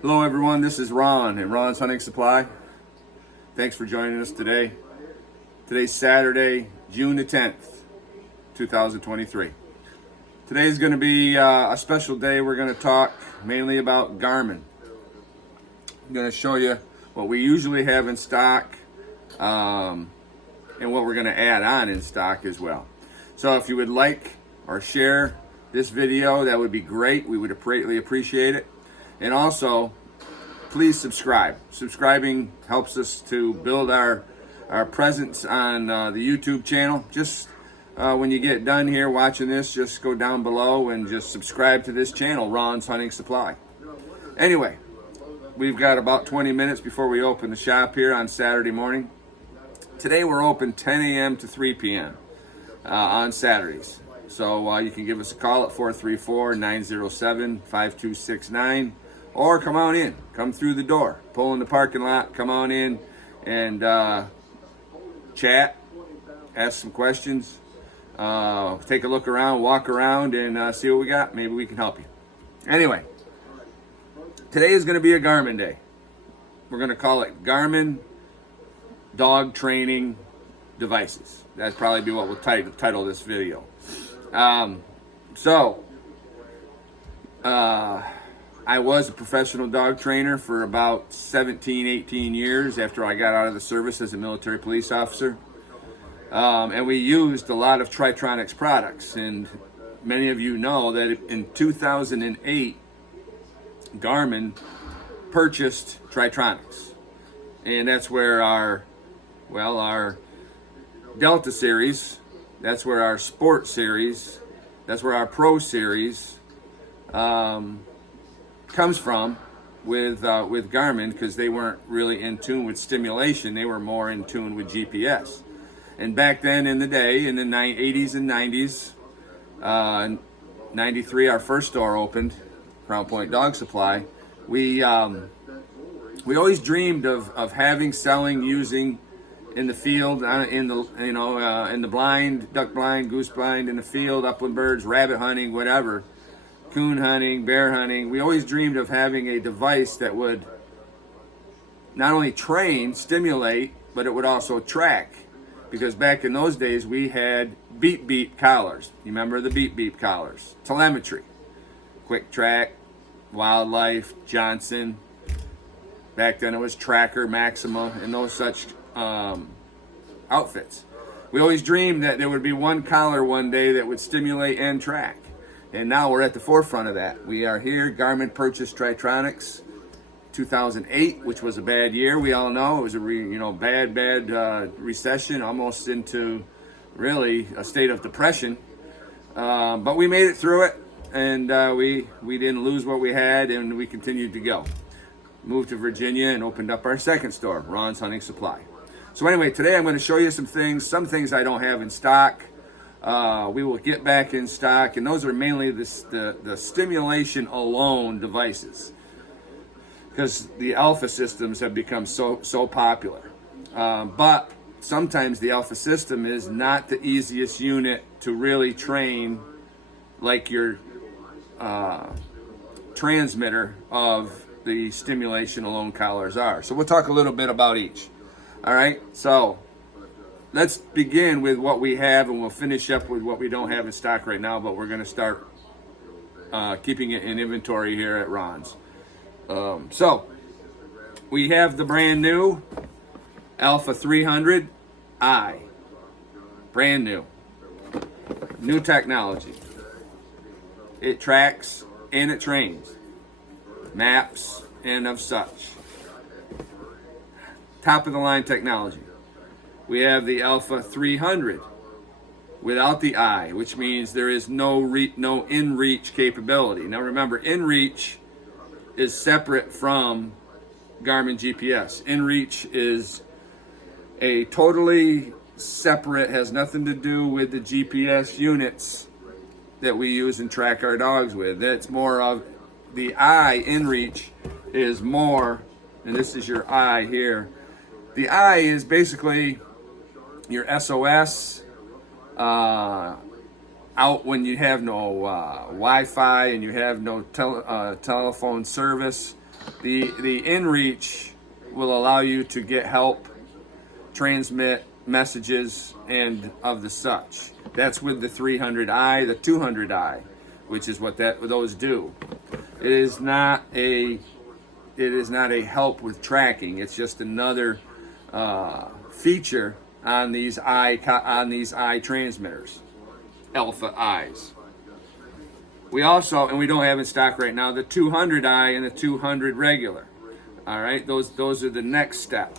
Hello everyone, this is Ron at Ron's Hunting Supply. Thanks for joining us today. Today's Saturday, June the 10th, 2023. Today is going to be a special day. We're going to talk mainly about Garmin. I'm going to show you what we usually have in stock and what we're going to add on in stock as well. So if you would like or share this video, that would be great. We would greatly appreciate it. And also, please subscribe. Subscribing helps us to build our presence on the YouTube channel. Just when you get done here watching this, just go down below and just subscribe to this channel, Ron's Hunting Supply. Anyway, we've got about 20 minutes before we open the shop here on Saturday morning. Today we're open 10 a.m. to 3 p.m. On Saturdays. So you can give us a call at 434-907-5269 or come on in, come through the door, pull in the parking lot, come on in and chat, ask some questions, take a look around, walk around and see what we got. Maybe we can help you. Anyway, today is going to be a Garmin day. We're going to call it Garmin Dog Training Devices. That'd probably be what we'll title this video. I was a professional dog trainer for about 17, 18 years after I got out of the service as a military police officer. And we used a lot of Tritronics products. And many of you know that in 2008, Garmin purchased Tritronics. And that's where our Delta series, that's where our Sport series, that's where our Pro series comes from with Garmin, because they weren't really in tune with stimulation. They were more in tune with GPS. And back then in the day, in the 80s and 90s, 93, our first store opened, Crown Point Dog Supply. We always dreamed of having, selling, using in the field, in the blind, duck blind, goose blind, in the field, upland birds, rabbit hunting, whatever, coon hunting, bear hunting. We always dreamed of having a device that would not only train, stimulate, but it would also track. Because back in those days, we had beep beep collars. You remember the beep beep collars? Telemetry, Quick Track, Wildlife, Johnson. Back then it was Tracker, Maxima, and those such outfits. We always dreamed that there would be one collar one day that would stimulate and track. And now we're at the forefront of that. We are here. Garmin purchased Tritronics 2008, which was a bad year. We all know it was a bad recession, almost into really a state of depression. But we made it through it, and we didn't lose what we had, and we continued to go. Moved to Virginia and opened up our second store, Ron's Hunting Supply. So anyway, today I'm going to show you some things I don't have in stock. We will get back in stock, and those are mainly the stimulation alone devices, because the alpha systems have become so popular. But sometimes the alpha system is not the easiest unit to really train, like your transmitter of the stimulation alone collars are. So we'll talk a little bit about each. All right, so let's begin with what we have, and we'll finish up with what we don't have in stock right now, but we're going to start keeping it in inventory here at Ron's. So we have the brand new Alpha 300i, brand new technology. It tracks and it trains, maps and of such. Top of the line technology. We have the Alpha 300 without the eye, which means there is no in-reach capability. Now remember, in-reach is separate from Garmin GPS. In-reach is a totally separate, has nothing to do with the GPS units that we use and track our dogs with. That's more of the eye. In-reach is more, and this is your eye here. The eye is basically your SOS, out when you have no Wi-Fi and you have no telephone service. The inReach will allow you to get help, transmit messages, and of the such. That's with the 300i, the 200i, which is what those do. It is not a help with tracking. It's just another feature on these eye transmitters, Alpha eyes. We also, and we don't have in stock right now, the 200i and the 200 regular. All right, those are the next step.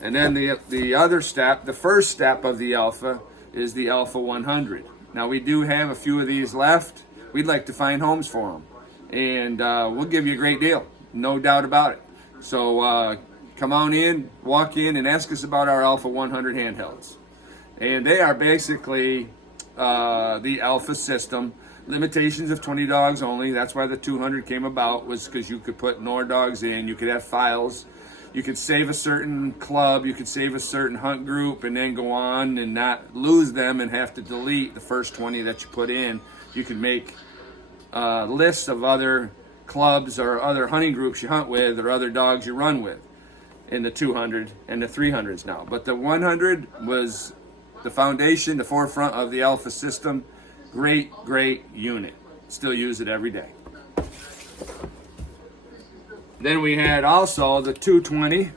And then the other step, the first step of the Alpha, is the Alpha 100. Now we do have a few of these left. We'd like to find homes for them, and we'll give you a great deal, no doubt about it. So come on in, walk in, and ask us about our Alpha 100 handhelds. And they are basically the Alpha system. Limitations of 20 dogs only. That's why the 200 came about, was because you could put more dogs in. You could have files. You could save a certain club. You could save a certain hunt group and then go on and not lose them and have to delete the first 20 that you put in. You could make lists of other clubs or other hunting groups you hunt with or other dogs you run with in the 200 and the 300s now. But the 100 was the foundation, the forefront of the Alpha system. Great unit. Still use it every day. Then we had also the 220,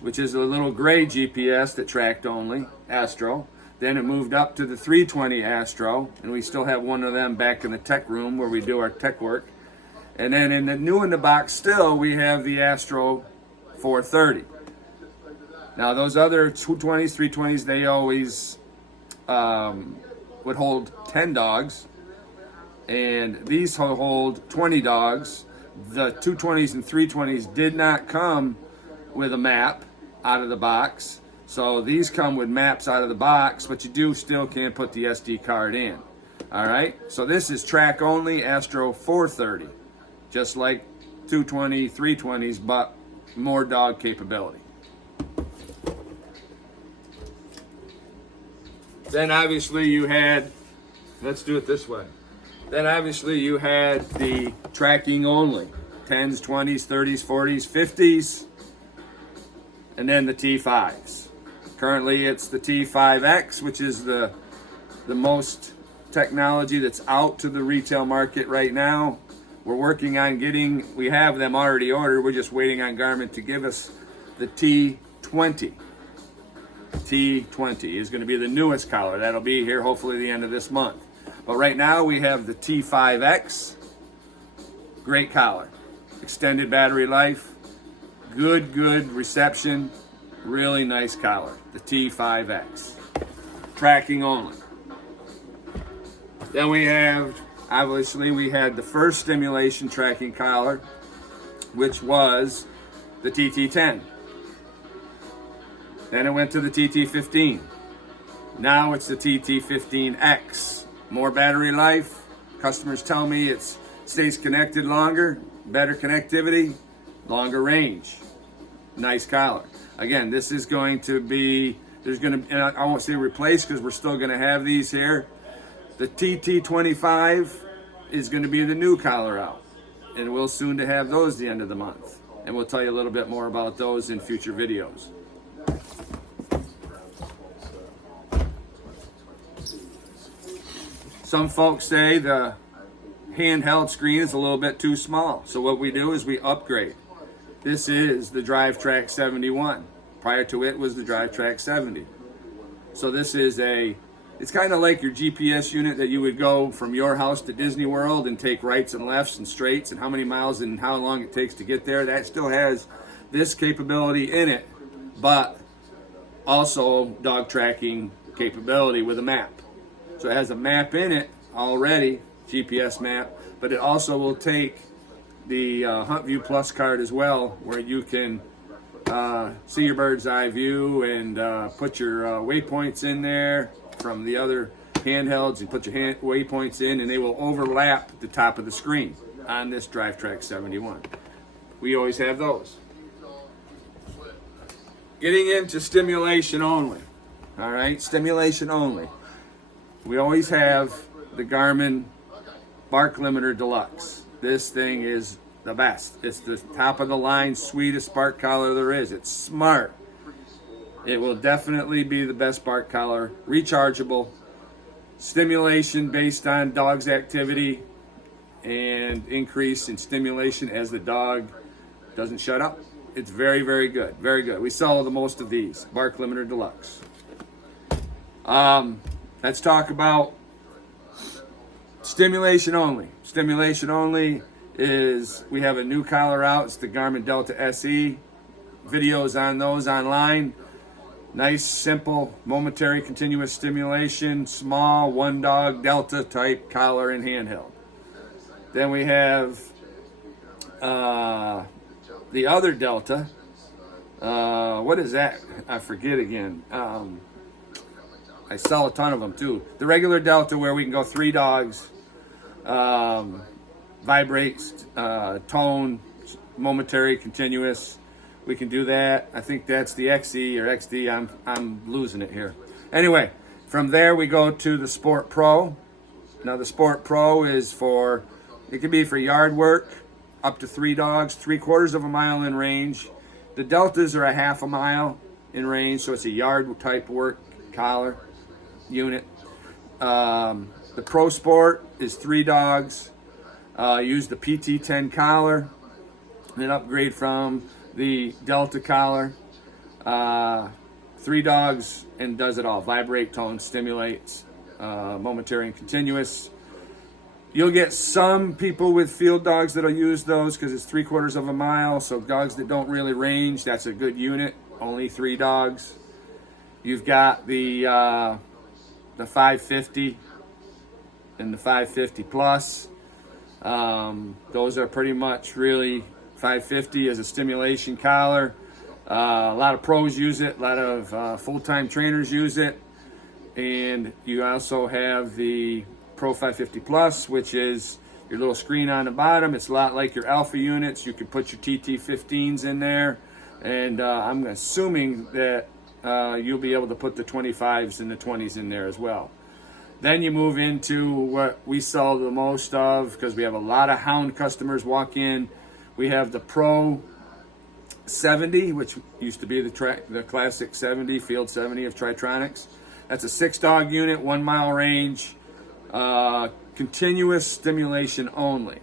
which is a little gray GPS that tracked only, Astro. Then it moved up to the 320 Astro, and we still have one of them back in the tech room where we do our tech work. And then in the new in the box still, we have the Astro 430. Now those other 220s, 320s, they always would hold 10 dogs, and these hold 20 dogs. The 220s and 320s did not come with a map out of the box, so these come with maps out of the box, but you still can put the SD card in. All right, so this is track only Astro 430, just like 220, 320s, but more dog capability. Then obviously you had, let's do it this way. Then obviously you had the tracking only, 10s, 20s, 30s, 40s, 50s, and then the T5s. Currently it's the T5X, which is the most technology that's out to the retail market right now. We're working on we have them already ordered. We're just waiting on Garmin to give us the T20. T20 is going to be the newest collar. That'll be here hopefully the end of this month. But right now we have the T5X. Great collar. Extended battery life. Good reception. Really nice collar. The T5X. Tracking only. Then we have, obviously we had the first stimulation tracking collar, which was the TT10. Then it went to the TT15. Now it's the TT15X. More battery life. Customers tell me it stays connected longer, better connectivity, longer range. Nice collar. Again, this is going to be, and I won't say replace because we're still going to have these here. The TT25 is going to be the new collar out, and we'll soon to have those the end of the month. And we'll tell you a little bit more about those in future videos. Some folks say the handheld screen is a little bit too small. So what we do is we upgrade. This is the DriveTrack 71. Prior to it was the DriveTrack 70. So this is it's kind of like your GPS unit that you would go from your house to Disney World and take rights and lefts and straights and how many miles and how long it takes to get there. That still has this capability in it, but also dog tracking capability with a map. So it has a map in it already, GPS map, but it also will take the HuntView Plus card as well, where you can see your bird's eye view and put your waypoints in there from the other handhelds, and put your waypoints in, and they will overlap the top of the screen on this DriveTrack 71. We always have those. Getting into stimulation only. All right, stimulation only. we always have the Garmin Bark Limiter Deluxe. This thing is the best. It's the top of the line, sweetest bark collar there is. It's smart. It will definitely be the best bark collar. Rechargeable, stimulation based on dog's activity, and increase in stimulation as the dog doesn't shut up. It's very, very good. Very good. We sell the most of these. Bark Limiter Deluxe. Let's talk about stimulation only. Stimulation only is, we have a new collar out. It's the Garmin Delta SE. Videos on those online. Nice, simple, momentary continuous stimulation, small, one dog, Delta type collar and handheld. Then we have the other Delta. What is that? I forget again. I sell a ton of them too. The regular Delta, where we can go 3 dogs, vibrates, tone, momentary, continuous. We can do that. I think that's the XE or XD. I'm losing it here. Anyway, from there we go to the Sport Pro. Now the Sport Pro is for, it can be for yard work, up to 3 dogs, 3/4 of a mile in range. The Deltas are a 1/2 mile in range, so it's a yard type work collar unit. The Pro Sport is 3 dogs. Use the PT10 collar, then upgrade from the Delta collar. 3 dogs and does it all. Vibrate, tone, stimulates, momentary and continuous. You'll get some people with field dogs that'll use those because it's 3/4 of a mile. So dogs that don't really range, that's a good unit. Only 3 dogs. You've got the 550 and the 550 plus. Those are pretty much really 550 as a stimulation collar. A lot of pros use it. A lot of full-time trainers use it. And you also have the Pro 550 Plus, which is your little screen on the bottom. It's a lot like your Alpha units. You can put your TT15s in there. And I'm assuming that you'll be able to put the 25s and the 20s in there as well. Then you move into what we sell the most of, because we have a lot of hound customers walk in. We have the Pro 70, which used to be the classic 70, Field 70 of Tritronics. That's a 6-dog unit, 1 mile range, continuous stimulation only.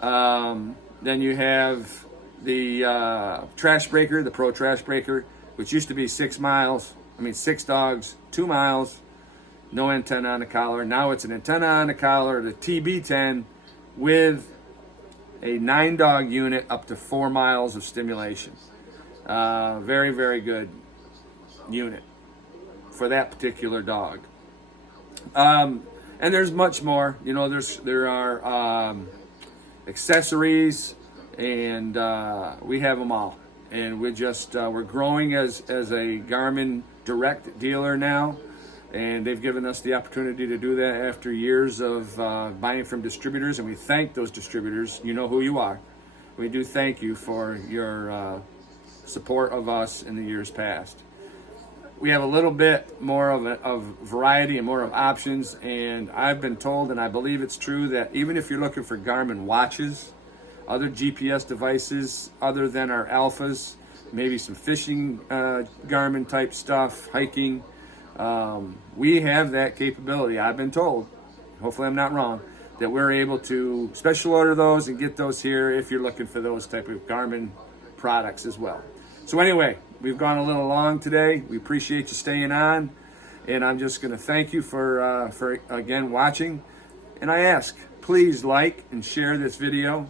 Then you have the Trash Breaker, the Pro Trash Breaker, which used to be 6 dogs, 2 miles, no antenna on the collar. Now it's an antenna on the collar, the TB10, with a 9-dog unit up to 4 miles of stimulation. Very, very good unit for that particular dog. And there's much more. You know, there are accessories, and we have them all. And we're growing as a Garmin direct dealer now. And they've given us the opportunity to do that after years of buying from distributors, and we thank those distributors. You know who you are. We do thank you for your support of us in the years past. We have a little bit more of variety and more of options, and I've been told, and I believe it's true, that even if you're looking for Garmin watches, other GPS devices other than our Alphas, maybe some fishing Garmin type stuff, hiking, we have that capability. I've been told, hopefully I'm not wrong, that we're able to special order those and get those here if you're looking for those type of Garmin products as well. So anyway, we've gone a little long today. We appreciate you staying on, and I'm just going to thank you for again watching. And I ask, please like and share this video,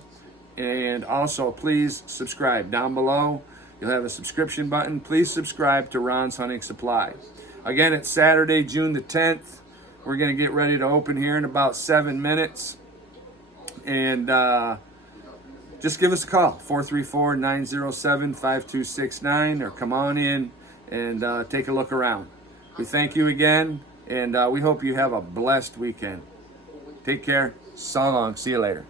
and also please subscribe down below. You'll have a subscription button. Please subscribe to Ron's Hunting Supply. Again, it's Saturday, June the 10th. We're going to get ready to open here in about 7 minutes. And just give us a call, 434-907-5269, or come on in and take a look around. We thank you again, and we hope you have a blessed weekend. Take care. So long. See you later.